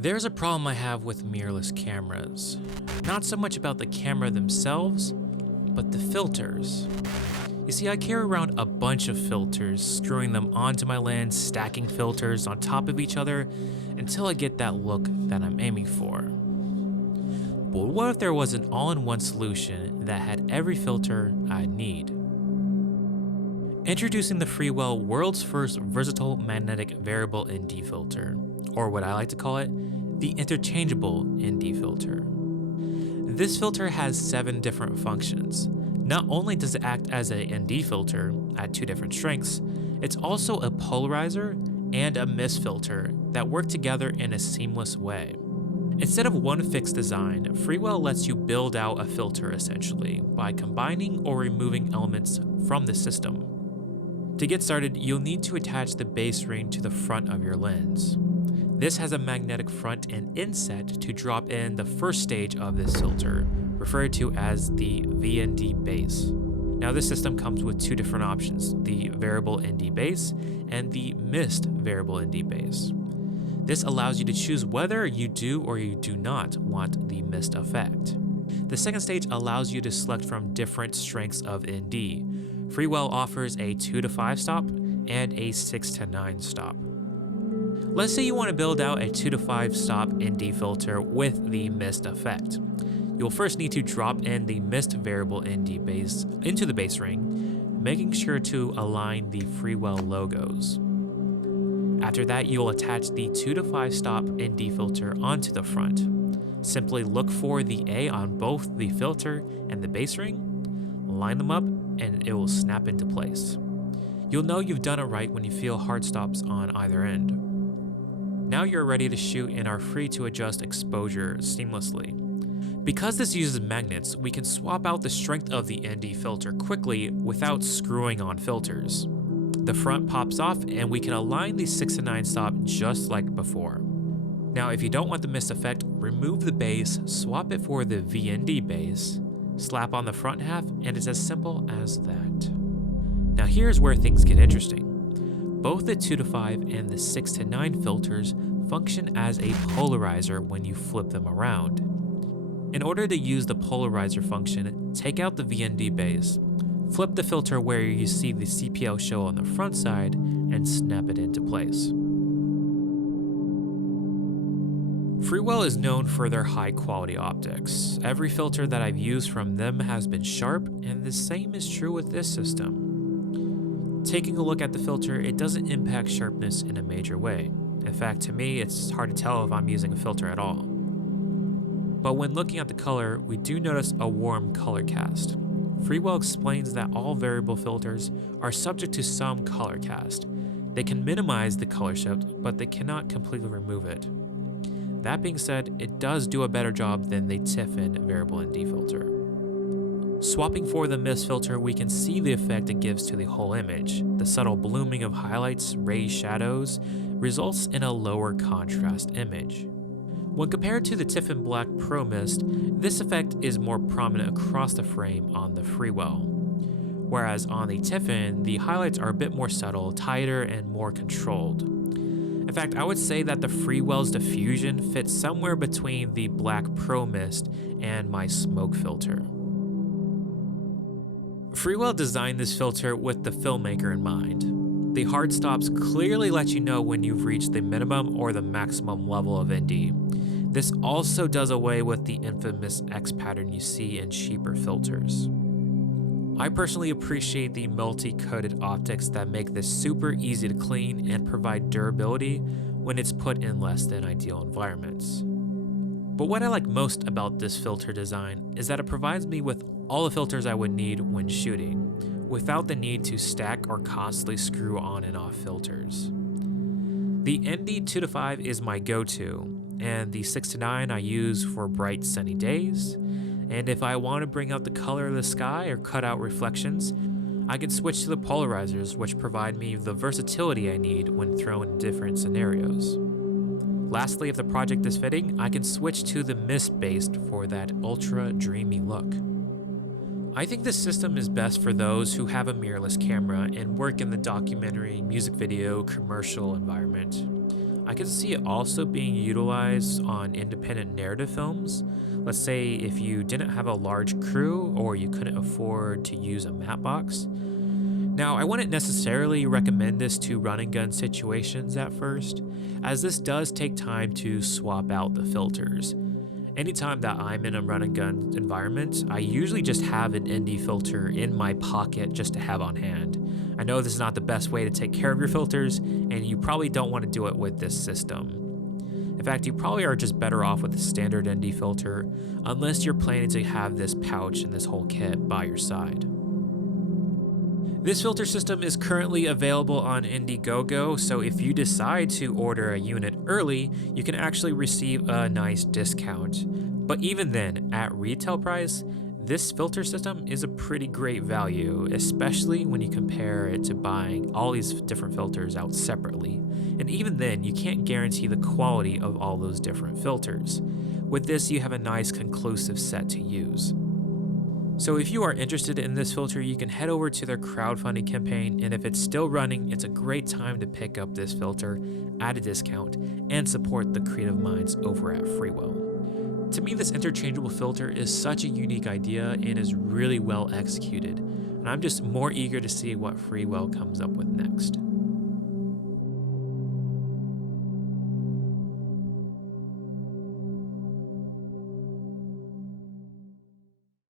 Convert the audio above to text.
There's a problem I have with mirrorless cameras. Not so much about the camera themselves, but the filters. You see, I carry around a bunch of filters, screwing them onto my lens, stacking filters on top of each other until I get that look that I'm aiming for. But what if there was an all-in-one solution that had every filter I need? Introducing the Freewell world's first versatile magnetic variable ND filter, or what I like to call it, the interchangeable ND filter. This filter has 7 different functions. Not only does it act as a ND filter at 2 different strengths, it's also a polarizer and a mist filter that work together in a seamless way. Instead of one fixed design, Freewell lets you build out a filter essentially by combining or removing elements from the system. To get started, you'll need to attach the base ring to the front of your lens. This has a magnetic front and inset to drop in the first stage of this filter, referred to as the VND base. Now this system comes with 2 different options, the variable ND base and the mist variable ND base. This allows you to choose whether you do or you do not want the mist effect. The second stage allows you to select from different strengths of ND. Freewell offers a 2 to 5 stop and a 6 to 9 stop. Let's say you want to build out a 2 to 5 stop ND filter with the mist effect. You'll first need to drop in the mist variable ND base into the base ring, making sure to align the Freewell logos. After that, you'll attach the 2 to 5 stop ND filter onto the front. Simply look for the A on both the filter and the base ring, line them up, and it will snap into place. You'll know you've done it right when you feel hard stops on either end. Now you're ready to shoot and are free to adjust exposure seamlessly. Because this uses magnets, we can swap out the strength of the ND filter quickly without screwing on filters. The front pops off and we can align the 6 to 9 stop just like before. Now if you don't want the mist effect, remove the base, swap it for the VND base, slap on the front half, and it's as simple as that. Now here's where things get interesting. Both the 2 to 5 and the 6 to 9 filters function as a polarizer when you flip them around. In order to use the polarizer function, take out the VND base, flip the filter where you see the CPL show on the front side, and snap it into place. Freewell is known for their high quality optics. Every filter that I've used from them has been sharp, and the same is true with this system. Taking a look at the filter, it doesn't impact sharpness in a major way. In fact, to me, it's hard to tell if I'm using a filter at all. But when looking at the color, we do notice a warm color cast. Freewell explains that all variable filters are subject to some color cast. They can minimize the color shift, but they cannot completely remove it. That being said, it does do a better job than the Tiffin variable ND filter. Swapping for the mist filter, we can see the effect it gives to the whole image. The subtle blooming of highlights, raised shadows, results in a lower contrast image. When compared to the Tiffin Black Pro Mist, this effect is more prominent across the frame on the Freewell. Whereas on the Tiffin, the highlights are a bit more subtle, tighter, and more controlled. In fact, I would say that the Freewell's diffusion fits somewhere between the Black Pro Mist and my smoke filter. Freewell designed this filter with the filmmaker in mind. The hard stops clearly let you know when you've reached the minimum or the maximum level of ND. This also does away with the infamous X pattern you see in cheaper filters. I personally appreciate the multi-coated optics that make this super easy to clean and provide durability when it's put in less than ideal environments. But what I like most about this filter design is that it provides me with all the filters I would need when shooting, without the need to stack or constantly screw on and off filters. The ND 2 to 5 is my go-to, and the 6 to 9 I use for bright sunny days, and if I want to bring out the color of the sky or cut out reflections, I can switch to the polarizers, which provide me the versatility I need when thrown in different scenarios. Lastly, if the project is fitting, I can switch to the mist-based for that ultra dreamy look. I think this system is best for those who have a mirrorless camera and work in the documentary, music video, commercial environment. I could see it also being utilized on independent narrative films. Let's say if you didn't have a large crew or you couldn't afford to use a matte box. Now, I wouldn't necessarily recommend this to run and gun situations at first, as this does take time to swap out the filters. Anytime that I'm in a run and gun environment, I usually just have an ND filter in my pocket just to have on hand. I know this is not the best way to take care of your filters, and you probably don't want to do it with this system. In fact, you probably are just better off with the standard ND filter, unless you're planning to have this pouch and this whole kit by your side. This filter system is currently available on Indiegogo, so if you decide to order a unit early, you can actually receive a nice discount. But even then, at retail price, this filter system is a pretty great value, especially when you compare it to buying all these different filters out separately. And even then, you can't guarantee the quality of all those different filters. With this, you have a nice conclusive set to use. So if you are interested in this filter, you can head over to their crowdfunding campaign, and if it's still running, it's a great time to pick up this filter at a discount and support the creative minds over at Freewell. To me, this interchangeable filter is such a unique idea and is really well executed, and I'm just more eager to see what Freewell comes up with next.